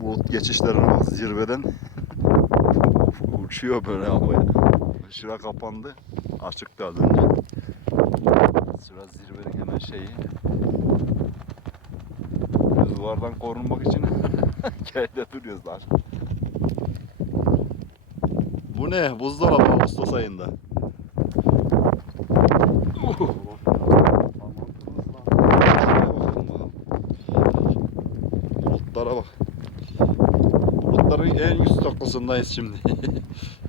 bulut geçişlerine bak zirveden uçuyor böyle havaya. Şura kapandı. Açıktı az önce. Sıra zirvenin hemen şeyi. Rüzgardan korunmak için geride duruyoruz. Bu ne? Buzdolabı Ağustos ayında. Uh. Bulutlara bak. Bulutların en üst noktasındayız şimdi.